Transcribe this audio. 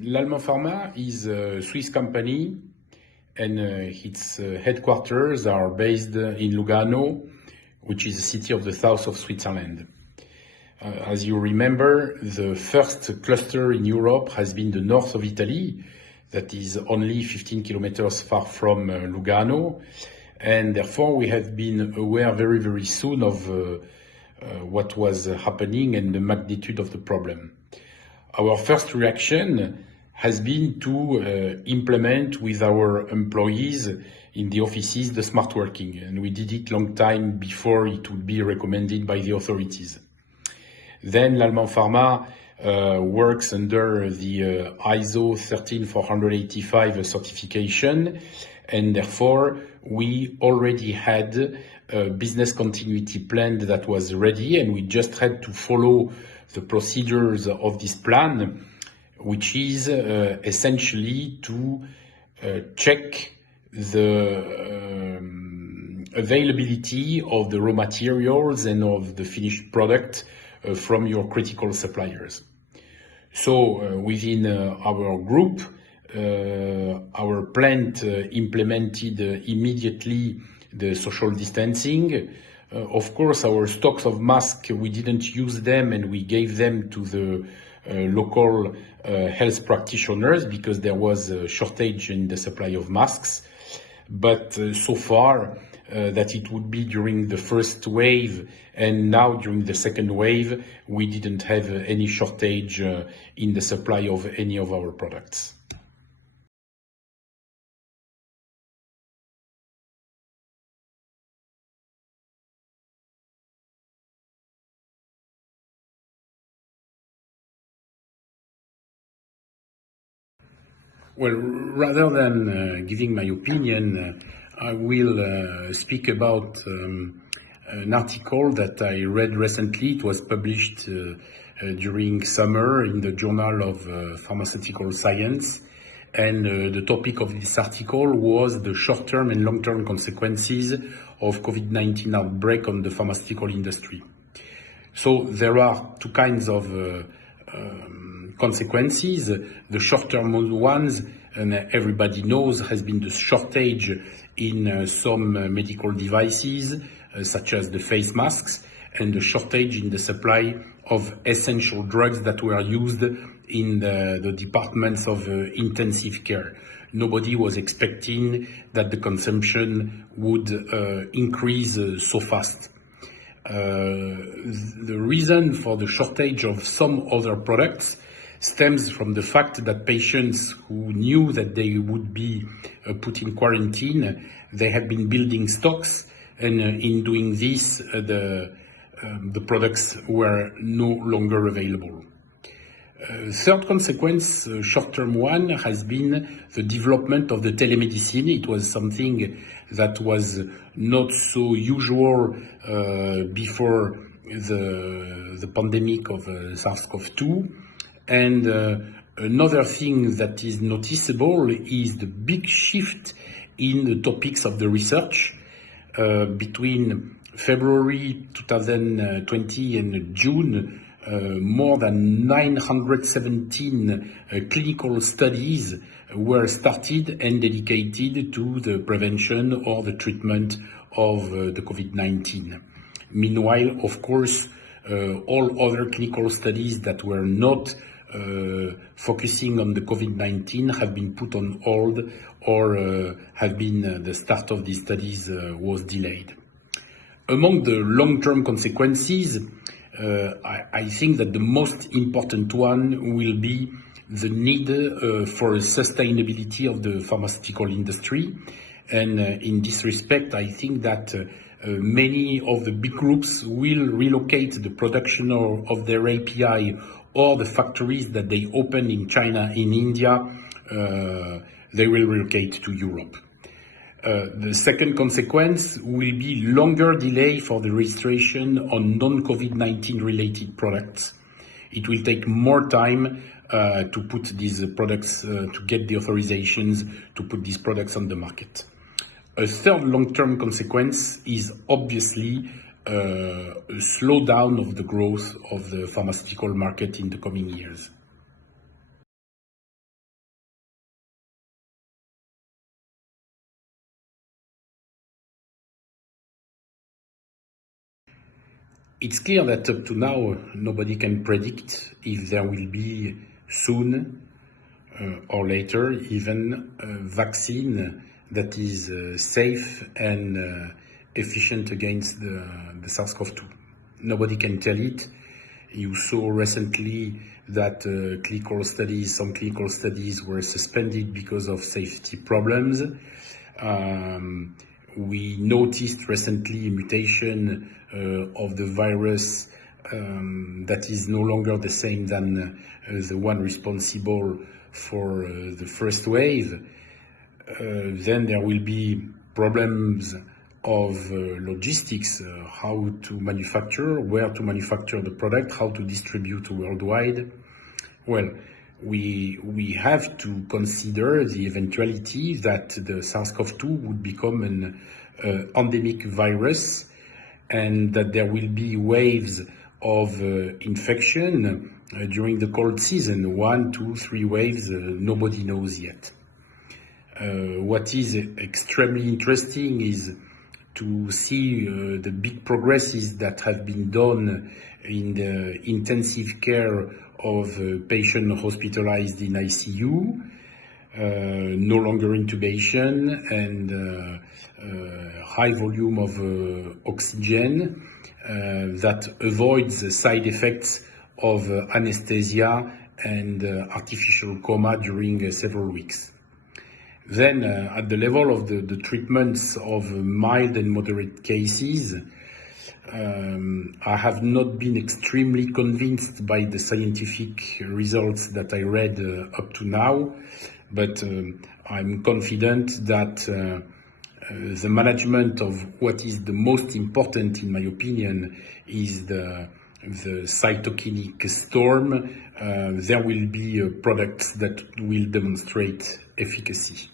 Lallemand Pharma is a Swiss company, and its headquarters are based in Lugano, which is a city of the south of Switzerland. As you remember, the first cluster in Europe has been the north of Italy, that is only 15 kilometers far from Lugano, and therefore we have been aware very, very soon of what was happening and the magnitude of the problem. Our first reaction has been to implement with our employees in the offices the smart working, and we did it long time before it would be recommended by the authorities. Then Lallemand Pharma works under the ISO 13485 certification, and therefore we already had a business continuity plan that was ready, and we just had to follow the procedures of this plan, which is essentially to check the availability of the raw materials and of the finished product from your critical suppliers. So within our group, our plant implemented immediately the social distancing. Of course, our stocks of masks, we didn't use them, and we gave them to the local health practitioners because there was a shortage in the supply of masks. But so far, that it would be during the first wave and now during the second wave, we didn't have any shortage in the supply of any of our products. Well, rather than giving my opinion, I will speak about an article that I read recently. It was published during summer in the Journal of Pharmaceutical Science. And the topic of this article was the short-term and long-term consequences of COVID-19 outbreak on the pharmaceutical industry. So there are two kinds of consequences. The short-term ones, and everybody knows, has been the shortage in some medical devices, such as the face masks, and the shortage in the supply of essential drugs that were used in the departments of intensive care. Nobody was expecting that the consumption would increase so fast. The reason for the shortage of some other products stems from the fact that patients who knew that they would be put in quarantine, they have been building stocks, and in doing this, the products were no longer available. Third consequence, short-term one, has been the development of the telemedicine. It was something that was not so usual before the pandemic of SARS-CoV-2. And another thing that is noticeable is the big shift in the topics of the research between February 2020 and June. More than 917 clinical studies were started and dedicated to the prevention or the treatment of the COVID-19. Meanwhile, of course, all other clinical studies that were not focusing on the COVID-19 have been put on hold, or have been the start of these studies was delayed. Among the long-term consequences, I think that the most important one will be the need for sustainability of the pharmaceutical industry. And in this respect, I think that many of the big groups will relocate the production of their API or the factories that they open in China, in India, they will relocate to Europe. The second consequence will be longer delay for the registration on non-COVID-19 related products. It will take more time to put these products, to get the authorizations to put these products on the market. A third long-term consequence is obviously a slowdown of the growth of the pharmaceutical market in the coming years. It's clear that up to now, nobody can predict if there will be soon or later even a vaccine that is safe and efficient against the SARS-CoV-2. Nobody can tell it. You saw recently that some clinical studies were suspended because of safety problems. We noticed recently a mutation of the virus that is no longer the same than the one responsible for the first wave. Then there will be problems of logistics, how to manufacture, where to manufacture the product, how to distribute worldwide. Well, we have to consider the eventuality that the SARS-CoV-2 would become an endemic virus and that there will be waves of infection during the cold season, 1, 2, 3 waves, nobody knows yet. What is extremely interesting is to see the big progresses that have been done in the intensive care of patients hospitalized in ICU, no longer intubation and high volume of oxygen that avoids the side effects of anesthesia and artificial coma during several weeks. Then, at the level of the treatments of mild and moderate cases, I have not been extremely convinced by the scientific results that I read up to now, but I'm confident that the management of what is the most important, in my opinion, is the cytokinic storm. There will be products that will demonstrate efficacy.